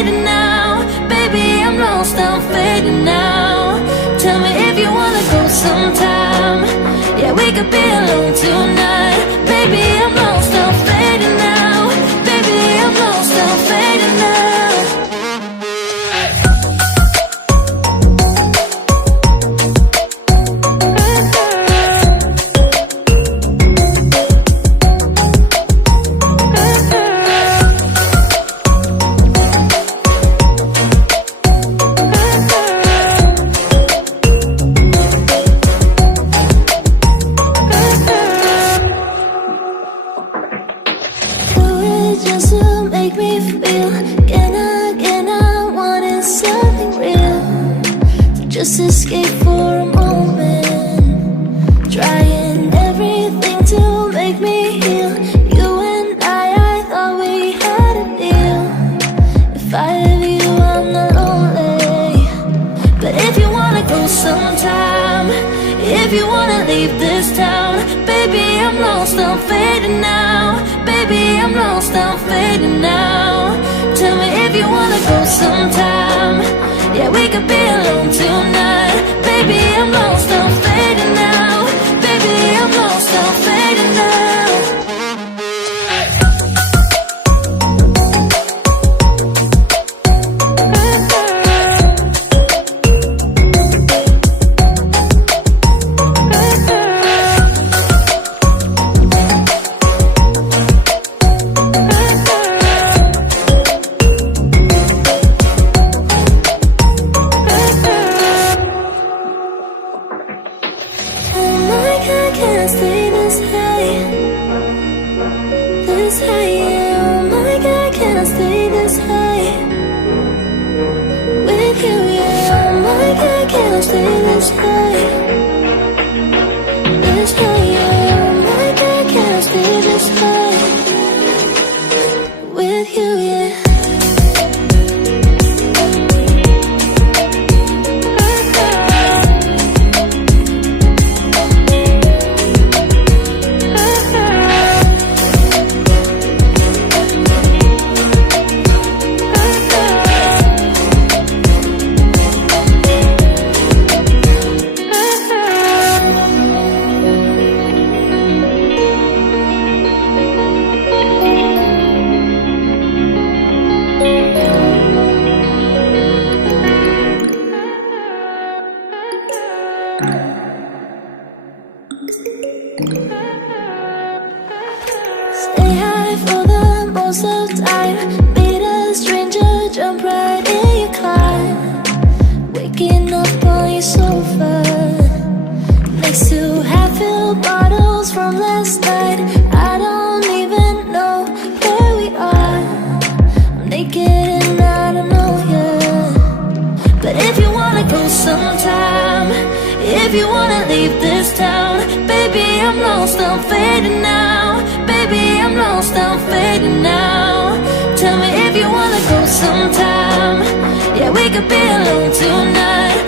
fading now. Baby, I'm lost, I'm fading now. Tell me if you wanna go sometime. Yeah, we could be alone tonight. Baby, I'm lost, I'm fading now. Baby, I'm lost, I'm fading now. Just to make me feel, can I wanted something real, to just escape for a moment, trying everything to make me heal. You and I thought we had a deal. If I have you, I'm not lonely. But if you wanna go sometime, if you wanna leave this town, baby, I'm lost, I'm fading now. Baby, I'm lost, I'm fading now. Tell me if you wanna go sometime. Yeah, we could be alone tonight. Baby, I'm lost, I'm fading now. Baby, I'm lost, I'm fading now. Stay high for the most of the time. Meet a stranger, jump right in your car. Waking up on your sofa, next to half-filled bottles from last night. I don't even know where we are. I'm naked and I don't know yet. But if you wanna go sometime, if you wanna leave this town, baby, I'm lost, I'm fading now. Baby, I'm lost, I'm fading now. Tell me if you wanna go sometime. Yeah, we could be alone tonight.